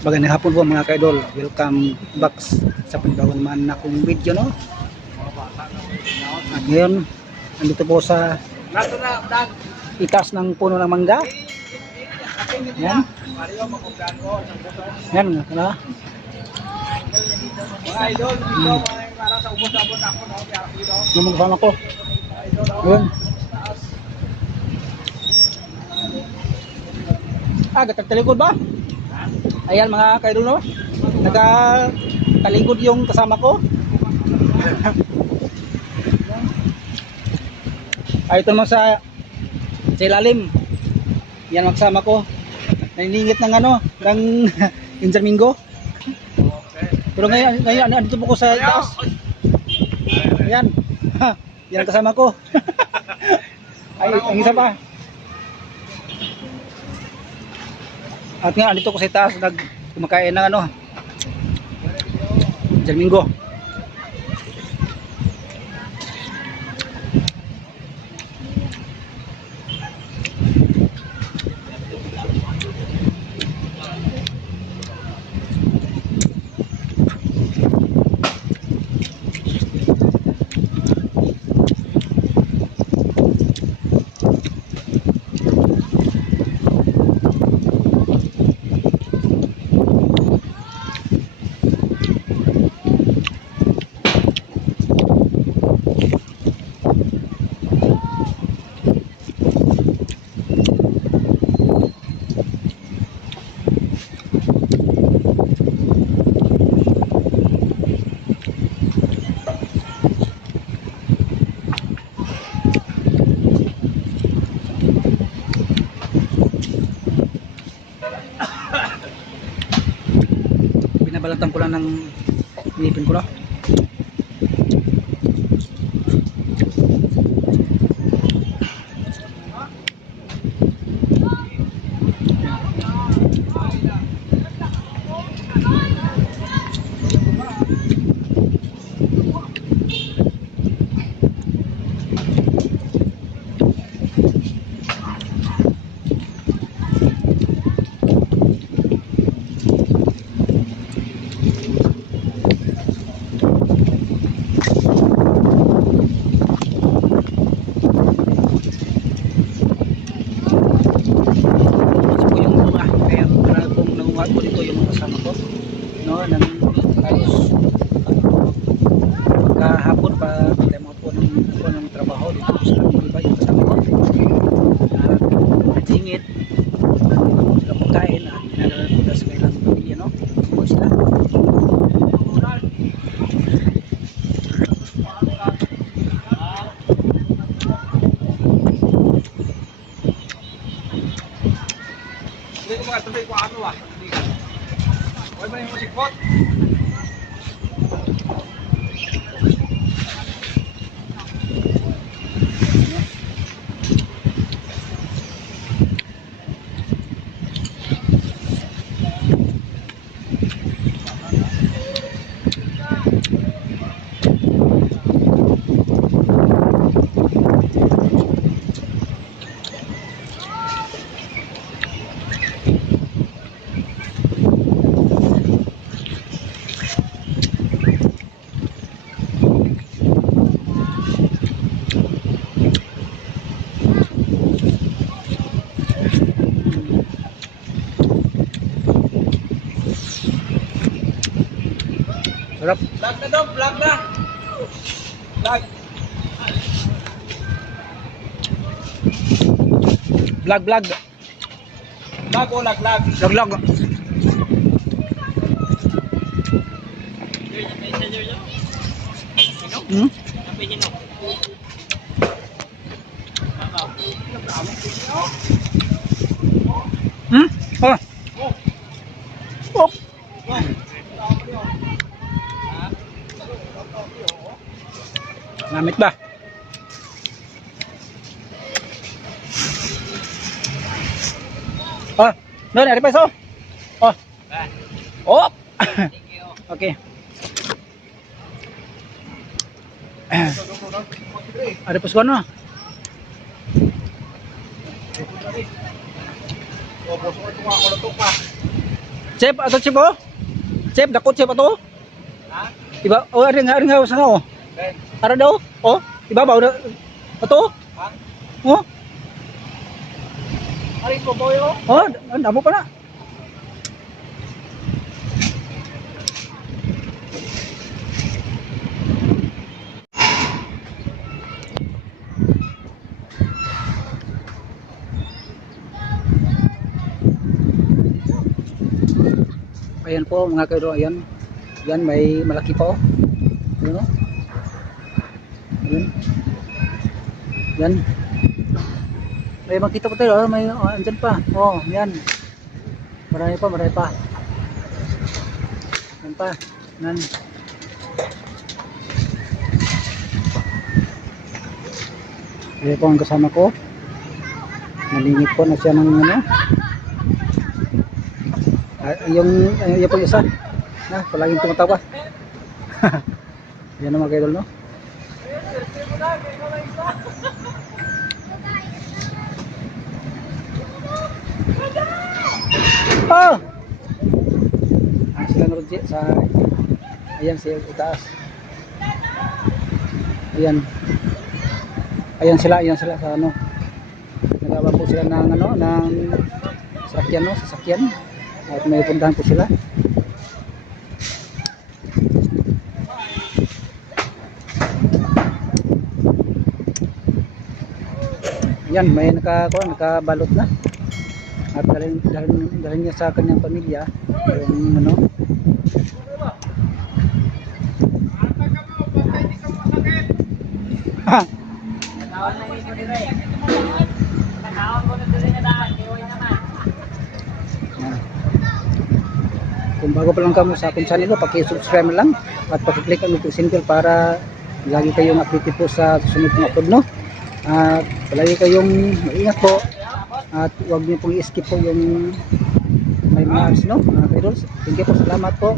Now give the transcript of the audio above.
Magandang hapon po mga kaidol. Welcome back sa pagbawan man na akong video, no? At ngayon, nandito po sa itas ng puno ng mangga. Yan. Yan, na. Mga idol, dito para sa ubos-abot ako no, kaya dito. Yung mga ko. Yun. Nagtatalikod ba? Ayan mga kaidol, no? Nagtalikod yung kasama ko. Ay, ito naman sa ilalim. Yan ang kasama ko. Naniningit ng ng Insermingo. Pero ngayon andito po ko sa taas. Ayan. Yan ang kasama ko. Ay, ang isa pa. At nga, andito ko sa taas, kumakain ng Insermingo. Binabalatan ko lang ng ngipin ko, no? Ko dito yung mga kasama ko, no, nang halos pagkahapon pa tayo po ng trabaho dito sa iba yung kasama ko nagsingit ng pagkain at pinadala ko sa kanilang pamilya, no? Kung sila Hindi ko makatapay kung ano ah. Huwag mo yung musikot. sarap. Vlog na daw, vlog na. Vlog. Vlog Vlog o lag-lag. Hmm? Hmm? Oh. Oh. Namit ba? Oh, no, ada peso. Oh. Oh. Okay. Ada peso no? Chef, ato chef oh. Chef, dakot chef ato. Ha? Iba, oh, ari nga sa nga oh. Ben. Ara daw, oh. Ibabaw na. Ato, Ha? oh. Ari ko boyo. Oh, damo pa na. Ayan po mga kaidol, ayan. Yan may malaki pa oh. Ayan oh. Ayan. Yan. May makita pa tayo, oh, may oh, andyan pa. Oh, yan. Marami pa, marami pa. Yan pa. Yan. Ayan po ang kasama ko. Nalingit po na siya ng ano. Yung po isa. Na, palaging tumatawa. Yan ang mga kaidol, no? Oh! Sila na sa ayan sa itaas. Ayan sila sa ano. Nagawa po sila ng ano, ng sasakyan, no, sasakyan. At may puntahan po sila. Yan, may nakabalot na. At dalhin niya sa kanyang pamilya yung ano. Ha. Yan. Kung bago pa lang kamo sa aking channel, paki-subscribe na lang at paki-click ang notification bell para lagi kayong updated po sa susunod na upload, no? At palagi kayong maingat po at huwag niyo pong i-skip po yung may mga ads, no, mga idols. Thank you po, salamat po.